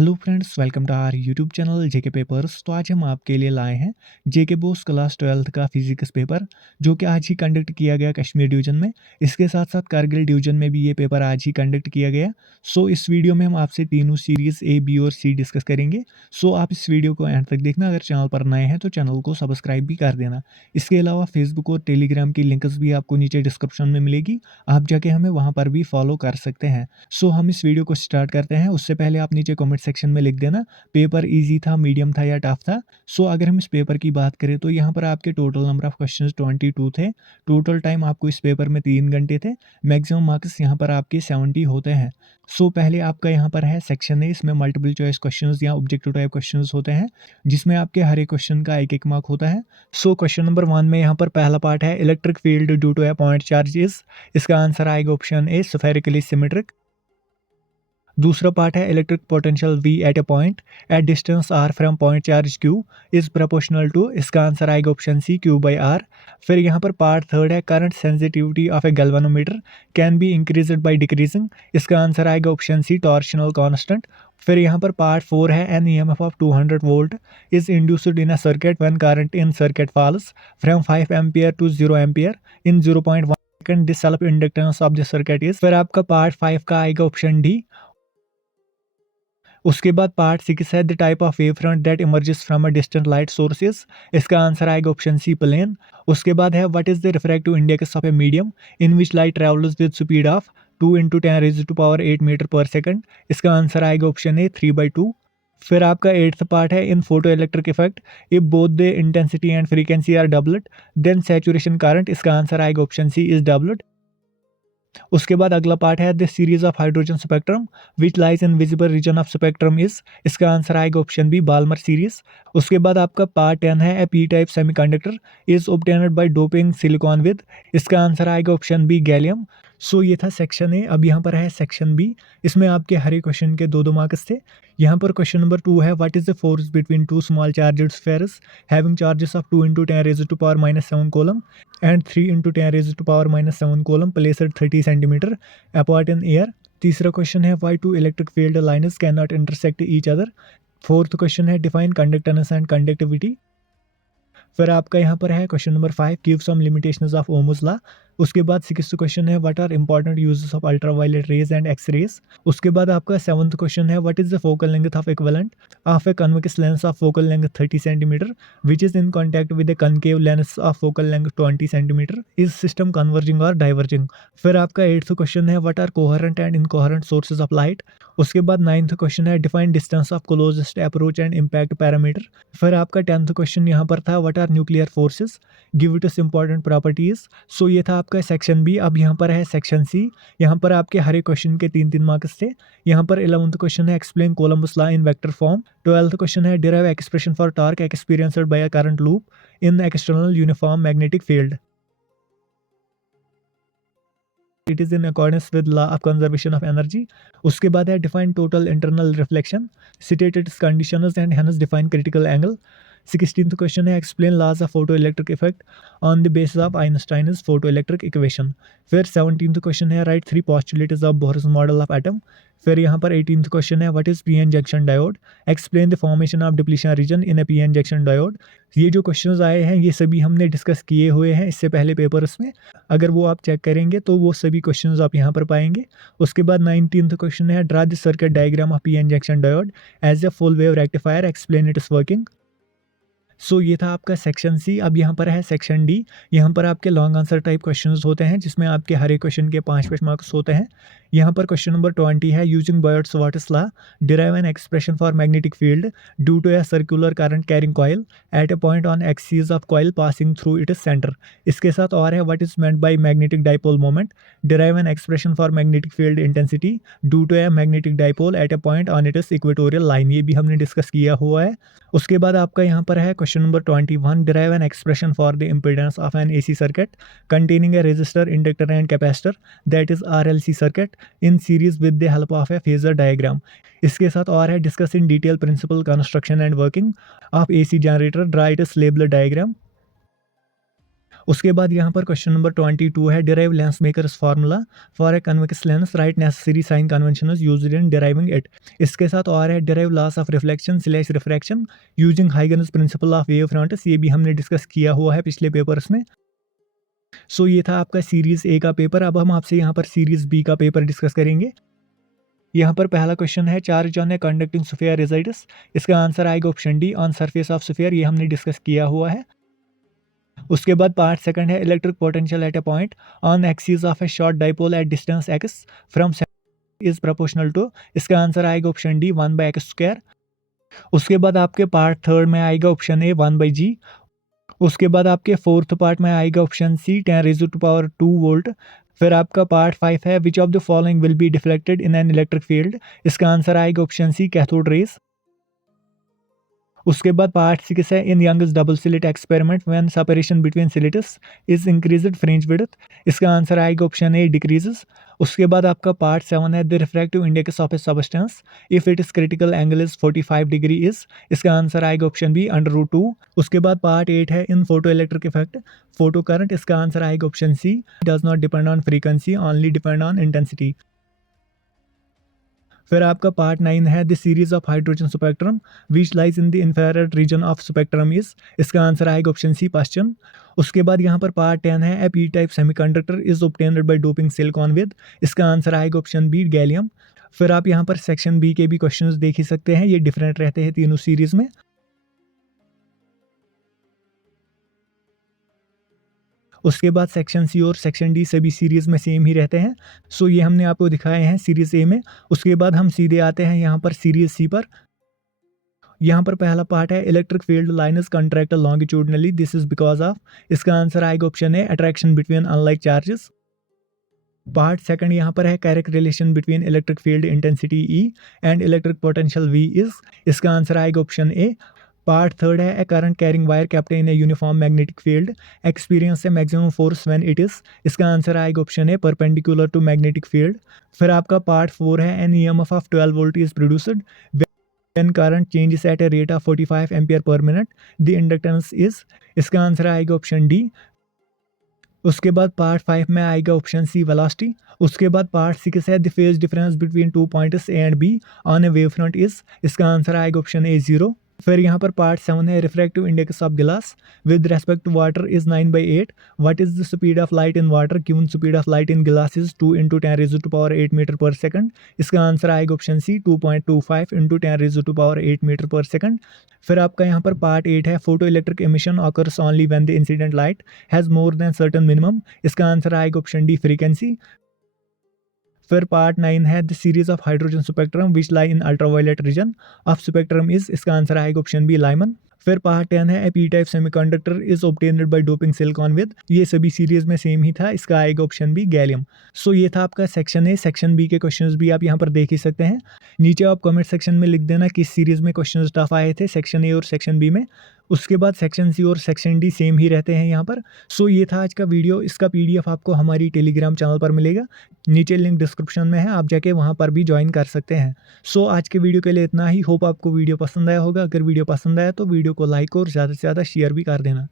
Hello friends, welcome to our YouTube channel JK papers. तो आज हम आपके लिए लाए हैं जेके बोस क्लास 12th का फिजिक्स पेपर, जो कि आज ही कंडक्ट किया गया कश्मीर डिवीजन में। इसके साथ साथ कारगिल डिवीजन में भी ये पेपर आज ही कंडक्ट किया गया। सो इस वीडियो में हम आपसे तीनों सीरीज ए, बी और सी डिस्कस करेंगे। सो आप इस वीडियो को एंड तक देखना। अगर चैनल पर नए हैं तो चैनल को सब्सक्राइब भी कर देना। इसके अलावा फेसबुक और टेलीग्राम की लिंक्स भी आपको नीचे डिस्क्रिप्शन में मिलेगी, आप जाके हमें वहाँ पर भी फॉलो कर सकते हैं। सो हम इस वीडियो को स्टार्ट करते हैं। उससे पहले आप नीचे कमेंट सेक्शन में लिख देना पेपर इजी था, मीडियम था या टफ था। सो अगर हम इस पेपर की बात करें तो यहाँ पर आपके टोटल नंबर ऑफ क्वेश्चंस 22 थे। टोटल टाइम आपको इस पेपर में 3 घंटे थे। मैक्सिमम मार्क्स यहाँ पर आपके 70 होते हैं। सो पहले आपका यहाँ पर है सेक्शन ए। इसमें मल्टीपल चॉइस क्वेश्चंस या ऑब्जेक्टिव टाइप क्वेश्चंस होते हैं, जिसमें आपके हर एक क्वेश्चन का एक एक मार्क होता है। सो क्वेश्चन नंबर 1 में यहाँ पर पहला पार्ट है electric field due to a point charges. इसका आंसर आएगा ऑप्शन ए, स्फेरिकली सिमेट्रिक। दूसरा पार्ट है electric potential V at a point at distance R from point charge Q is proportional to. इसका आंसर आएगा option C, Q by R। फिर यहाँ पर part third है current sensitivity of a galvanometer can be increased by decreasing. इसका answer आएगा option C, torsional constant. फिर यहाँ पर पार्ट 4 है an EMF of 200 volt is induced in a circuit when current in circuit falls from 5 ampere to 0 ampere in 0.1 second. This self inductance of the circuit is. फिर आपका part 5 का आएगा option D. उसके बाद part 6 है the type of wave front that emerges from a distant light sources. इसका answer आएगा option C, plane. उसके बाद है what is the refractive index of a medium in which light travels with speed of 2 × 10⁻⁸ metre पर second. इसका answer आएगा option A, 3/2। फिर आपका 8th पार्ट है in photo electric effect if both the intensity and frequency are doubled then saturation current. इसका answer आएगा option C, is doubled. उसके बाद अगला पार्ट है the series of hydrogen spectrum which lies in visible region of spectrum is. इसका answer आएगा option B, Balmer series. उसके बाद आपका पार्ट 10 है a P type semiconductor is obtained by doping silicon with. इसका आंसर आएगा option B, gallium. सो ये था सेक्शन ए। अब यहाँ पर है सेक्शन बी। इसमें आपके हर एक क्वेश्चन के 2-2 मार्क्स थे। यहाँ पर क्वेश्चन नंबर 2 है what is the force between two small charged spheres having charges of 2 × 10⁻⁻7 coulomb and 3 × 10⁻⁻7 coulomb placed 30 centimetre apart in air। तीसरा क्वेश्चन है why two electric field lines cannot intersect each other। Fourth question है define conductance and conductivity. फिर आपका यहाँ पर है question number 5 give some limitations of Ohm's law. उसके बाद 6th क्वेश्चन है what are important uses of ultraviolet rays and X rays. उसके बाद आपका 7th क्वेश्चन है what is the focal length of equivalent of a convex lens of focal length 30 centimetre which is in contact with a concave lens of focal length 20 centimetre. Is system converging और diverging. फिर आपका 8th question है what are coherent and incoherent sources of light. उसके बाद 9th question है define distance of closest approach and impact parameter. फिर आपका 10th question यहाँ पर था what are nuclear forces, give it us important properties. So ये था आपका सेक्शन बी। अब यहाँ पर है सेक्शन सी। यहाँ पर आपके हर एक क्वेश्चन के 3-3 मार्क्स थे। यहाँ पर 11th क्वेश्चन है explain Coulomb's law in vector form. 12th question है derive expression for torque experienced by a current loop in external uniform magnetic field. It is in accordance with law of conservation of energy. उसके बाद है define total internal reflection, state its conditions and hence define critical angle. 16th question है explain laws of photo electric effect on the basis of Einstein's photo electric equation. फिर 17th question है right 3 postulates of Bohr's model of atom. फिर यहाँ पर 18th question है what is PN junction diode, explain the formation of depletion region in A PN junction diode. ये जो questions आए हैं ये सभी हमने डिस्कस किए हुए हैं इससे पहले पेपर्स में। अगर वो आप चेक करेंगे तो वो सभी क्वेश्चंस आप यहाँ पर पाएंगे। उसके बाद 19th क्वेश्चन है draw the circuit diagram of PN junction diode as a full wave rectifier, explain its working. So ये था आपका सेक्शन सी। अब यहाँ पर है सेक्शन डी। यहाँ पर आपके लॉन्ग आंसर टाइप क्वेश्चंस होते हैं, जिसमें आपके हर एक क्वेश्चन के 5 मार्क्स होते हैं। यहाँ पर क्वेश्चन नंबर 20 है using Biot's law derive an expression for magnetic field due to a circular current carrying coil at a point on axis of coil passing through its centre. इसके साथ और है what is meant by magnetic dipole moment, derive an expression for magnetic field intensity due to a magnetic dipole at a point on its equatorial line. ये भी हमने discuss किया हुआ है। उसके बाद आपका यहाँ पर है question number 21 derive an expression for the impedance of an AC circuit containing a resistor, inductor and capacitor that is RLC circuit in series with the help of a phasor diagram. इसके साथ और है discuss in detail principle construction and working of AC generator, draw its label diagram. उसके बाद यहाँ पर question number 22 है, derive lens makers formula for a convex lens, right necessary sign conventions used in deriving it. इसके साथ और है, derive laws of reflection slash refraction using Huygens principle of wave fronts. ये भी हमने डिस्कस किया हुआ है पिछले पेपर्स में। सो ये था आपका सीरीज ए का पेपर। अब हम आपसे यहाँ पर सीरीज बी का पेपर डिस्कस करेंगे। यहाँ पर पहला क्वेश्चन है, charge on a conducting sphere results. इसका आंसर आएगा option D, on surface of sphere. ये हमने डिस्कस किया हुआ है। उसके बाद पार्ट सेकंड है, electric potential at a point on axis of a short dipole at distance x from is proportional to. इसका आंसर आएगा ऑप्शन डी, 1/x²। उसके बाद आपके पार्ट थर्ड में आएगा ऑप्शन ए, 1/g। उसके बाद आपके फोर्थ पार्ट में आएगा ऑप्शन सी, 10⁻²² वोल्ट। फिर आपका पार्ट 5 है, which of the following will be deflected in an electric field. इसका आंसर आएगा ऑप्शन सी, कैथोड रेज। उसके बाद पार्ट 6 है, in Young's double slit experiment when separation between slits is increased fringe width. इसका answer आएगा option A, decreases. उसके बाद आपका पार्ट 7 है, the refractive index of a substance if it is critical angle is 45 degree is. इसका answer आएगा option B, √2। उसके बाद पार्ट 8 है, in photo electric effect photo current. इसका आंसर आएगा option C, does not depend on frequency, only depend on intensity. फिर आपका part 9 है, the series of hydrogen spectrum which lies in the infrared region of spectrum is. इसका answer आएगा option C, Paschen. उसके बाद यहाँ पर पार्ट 10 है, a P type semiconductor is obtained by doping silicon with. इसका आंसर आएगा ऑप्शन बी, गैलियम। फिर आप यहाँ पर सेक्शन बी के भी क्वेश्चंस देख ही सकते हैं, ये डिफरेंट रहते हैं तीनों सीरीज में। उसके बाद सेक्शन सी और सेक्शन डी सभी सीरीज में सेम ही रहते हैं। सो ये हमने आपको दिखाए हैं सीरीज ए में। उसके बाद हम सीधे आते हैं यहाँ पर सीरीज सी पर। यहाँ पर पहला पार्ट है, electric field lines contract longitudinally, this is because of. इसका आंसर आएगा option A, attraction between unlike charges. Part second यहाँ पर है, correct relation between electric field intensity E and electric potential V is. इसका answer आएगा option A. Part third है, a current carrying wire kept in a uniform magnetic field experience a maximum force when it is. इसका answer आएगा option A, perpendicular to magnetic field. फिर आपका part 4 है, an EMF of 12 volt is produced when current changes at a rate of 45 ampere per minute, the inductance is. इसका answer आएगा option D. उसके बाद part 5 में आएगा ऑप्शन सी, velocity. उसके बाद पार्ट 6 है, the phase difference between 2 points A and B on a wave front is. इसका आंसर आएगा ऑप्शन ए, 0। फिर यहाँ पर पार्ट 7 है, refractive index of glass with respect to water is 9/8। What is the speed of light in water, given speed of light in glass is 2 × 10⁸ metre पर second. इसका answer आएगा option C, 2.25 × 10⁸ metre पर second. फिर आपका यहाँ पर part 8 है, photo electric emission occurs only when the incident light has more than certain minimum. इसका आंसर आएगा ऑप्शन डी, फ्रीक्वेंसी। फिर पार्ट 9 है, the series of hydrogen spectrum which lie in ultraviolet region of spectrum is. इसका answer आएगा option B, Lyman. फिर part 10 है, a P type semiconductor is obtained by doping silicon with. ये सभी series में same ही था, इसका आएगा ऑप्शन बी, गैलियम। सो ये था आपका सेक्शन ए। सेक्शन बी के क्वेश्चंस भी आप यहाँ पर देख ही सकते हैं। नीचे आप कमेंट सेक्शन में लिख देना किस सीरीज में क्वेश्चन टफ आए थे, सेक्शन ए और सेक्शन बी में। उसके बाद सेक्शन सी और सेक्शन डी सेम ही रहते हैं यहाँ पर। सो ये था आज का वीडियो। इसका PDF आपको हमारी टेलीग्राम चैनल पर मिलेगा, नीचे लिंक डिस्क्रिप्शन में है, आप जाके वहाँ पर भी ज्वाइन कर सकते हैं। सो आज के वीडियो के लिए इतना ही। होप आपको वीडियो पसंद आया होगा। अगर वीडियो पसंद आया तो वीडियो को लाइक और ज़्यादा से ज़्यादा शेयर भी कर देना।